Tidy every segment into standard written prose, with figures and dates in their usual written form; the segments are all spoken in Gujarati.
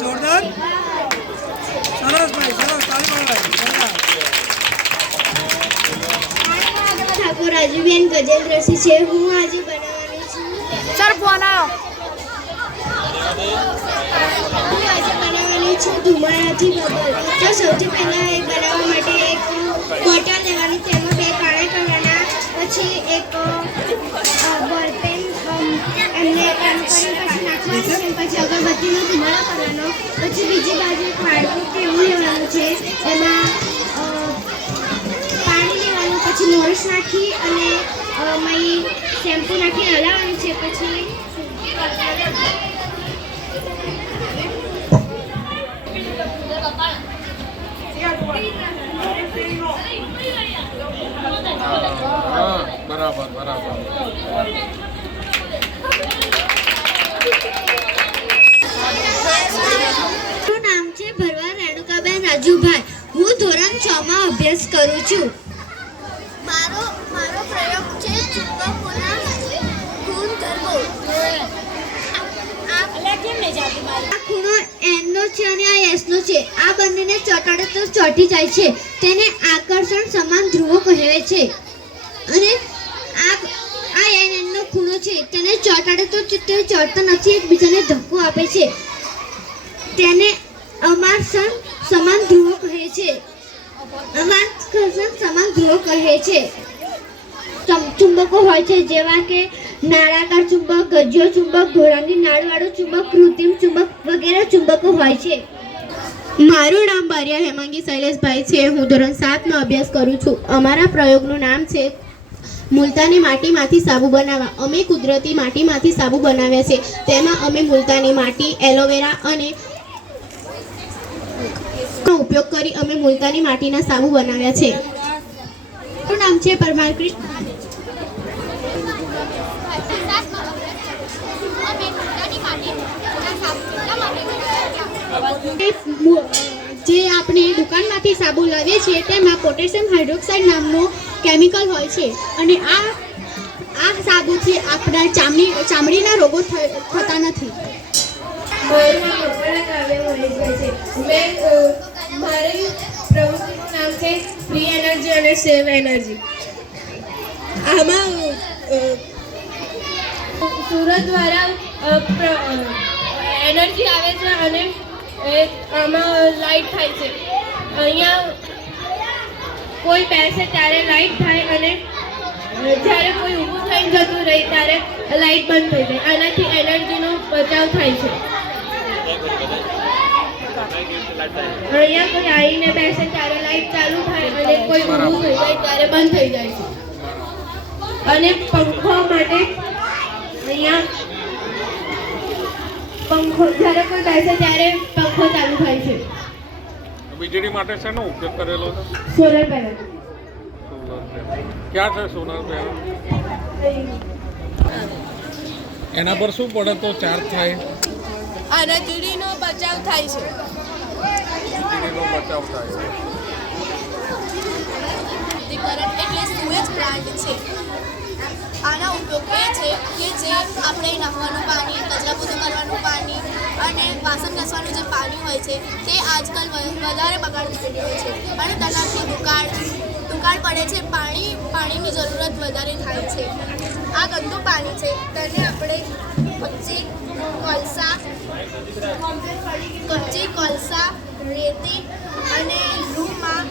જોરદાર સરસ ભાઈ સરસ ઠાકોર રાજુબેન ગજેન્દ્ર રસી છે. હું આજે બનાવવાની છું સર ફોન આવ્યો. હું આજે બનાવવાની છું ધુમાડાથી બબલ. તો સૌથી પહેલાં એ બનાવવા માટે એક બોટલ લેવાની, તેમાં 2 પાણા કરવાના, પછી એક બોલપેન એમને એમ કરી પછી નાખવાનું છે, પછી અગરબત્તીનો ધુમાડો કરવાનો, પછી બીજી બાજુ એક હાડકું એવું લેવાનું છે, એમાં પાણી લેવાનું, પછી મોરસ નાખી અને મય શેમ્પૂ નાખીને હલાવવાનું છે. પછી બરાબર બરાબર. મારું નામ છે ભરવાડ રેણુકાબેન રાજુભાઈ. હું ધોરણ 6 માં અભ્યાસ કરું છું. મારો પ્રયોગ છે ચુંબકોના ગુણધર્મો. આ ખૂણો N નો છે અને આ S નો છે. આ બંનેને ચોંટાડે તો ચોંટી જાય છે. તેને આકર્ષણ સમાન ધ્રુવો કહેવાય છે. અને આ N નો ખૂણો છે, તેને ચોંટાડે તો તે ચોંટતા નથી, એકબીજાને ધક્કો આપે છે. તેને અમાર્ષણ સમાન ધ્રુવો કહે છે. અમાર્ષણ સમાન ધ્રુવો કહે છે. ચુંબકો હોય છે જેવા કે નાળાકાર ચુંબક, ગજિયો ચુંબક, ઘોડાની નાળવાળું ચુંબક, કૃત્રિમ ચુંબક વગેરે ચુંબકો હોય છે. મારું નામ બારિયા હેમાંગી શૈલેષભાઈ છે. હું ધોરણ 7 માં અભ્યાસ કરું છું. અમારા પ્રયોગનું નામ છે મુલતાની માટીમાંથી સાબુ બનાવવા. અમે કુદરતી માટીમાંથી સાબુ બનાવ્યા છે. તેમાં અમે મુલતાની માટી, એલોવેરા અને ઉપયોગ કરી અમે મુલતાની માટીના સાબુ બનાવ્યા છે. મારું નામ છે પરમાર કૃષ્ણ. જે આપણે દુકાનમાંથી સાબુ લાવીએ છીએ તેમાં પોટેશિયમ હાઇડ્રોક્સાઇડ નામનો કેમિકલ હોય છે અને આ સાબુથી આપણા ચામડીના રોગો થતા નથી. મારી પ્રવૃત્તિનું નામ છે ફ્રી એનર્જી અને સેવ એનર્જી. આમાં સુરત દ્વારા એનર્જી આવે છે અને આમાં લાઇટ થાય છે. અહીંયા કોઈ બેસે ત્યારે લાઇટ થાય અને જ્યારે કોઈ ઊભું થઈને જતું રહે ત્યારે લાઇટ બંધ થઈ જાય. આનાથી એનર્જીનો બચાવ થાય છે. અહીંયા કોઈ આવીને બેસે ત્યારે લાઇટ ચાલુ થાય અને કોઈ ઊભું થઈ જાય ત્યારે બંધ થઈ જાય છે. અને પંખો માટે અહીંયા જ્યારે કોઈ બેસે ત્યારે પંખો ચાલુ થાય છે. વીજળી માટે શેનો ઉપયોગ કરેલો છે? Solar panel. ક્યાં છે સોલર પેનલ? એના પર શું પડે તો ચાર્જ થાય? આના વીજળીનો બચાવ થાય છે. વીજળીનો બચાવ થાય છે. એટલે સુએજ પ્લાન્ટ છે. આના ઉપયોગ એ છે કે જે આપણે નાહવાનું પાણી, કચરા પોતું કરવાનું પાણી અને વાસણ ઘસવાનું જે પાણી હોય છે તે આજકાલ વધારે બગાડ થઈ રહ્યો છે અને તેનાથી દુકાળ પડે છે. પાણીની જરૂરત વધારે થાય છે. આ ગંદુ પાણી છે તેને આપણે કચ્ચી કોલસા, રેતી અને લૂમાં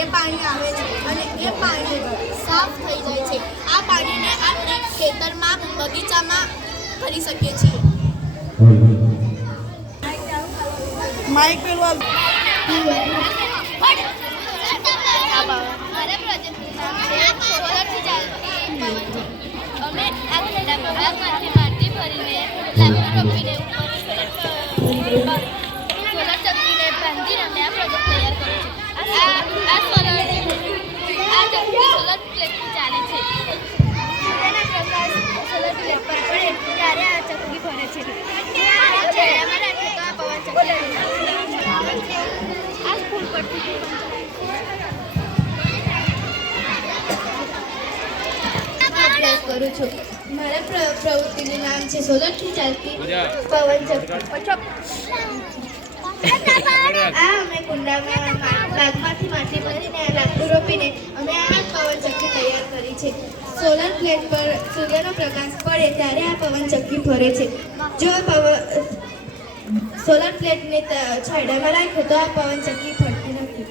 એ પાણી આવે છે અને એ પાણી સાફ થઈ જાય છે. આ પાણીને આપણે ખેતરમાં, બગીચામાં ભરી શકીએ છીએ. માઇક પેલું અમે આ ખેતરમાંથી માટી ભરીને લાકડું રોપીને સોલર ચક્કીને બાંધીને અમે આ પ્રોજેક્ટ તૈયાર કર્યો છે. આ ચક્કી સોલર પ્લેટથી ચાલે છે. સૂર્યના પ્રકાશ સોલર પ્લેટ પર પડે ત્યારે આ ચક્કી ભરે છે. છેડામાં રાખીએ તો આ પવન ચક્કી આ સ્કૂલ પરથી અભ્યાસ કરું છું. મારા પ્રવૃત્તિનું નામ છે સોલરથી ચાલતી પવનચક્કી. આ અમે કુંડામાં બાગમાંથી માટી ભરીને લાકડું રોપીને અમે આ પવનચક્કી તૈયાર કરી છે. સોલર પ્લેટ પર સૂર્યનો પ્રકાશ પડે ત્યારે આ પવનચક્કી ફરે છે. જો સોલર પ્લેટને છાંયડામાં રાખો તો આ પવનચક્કી ફરતી નથી.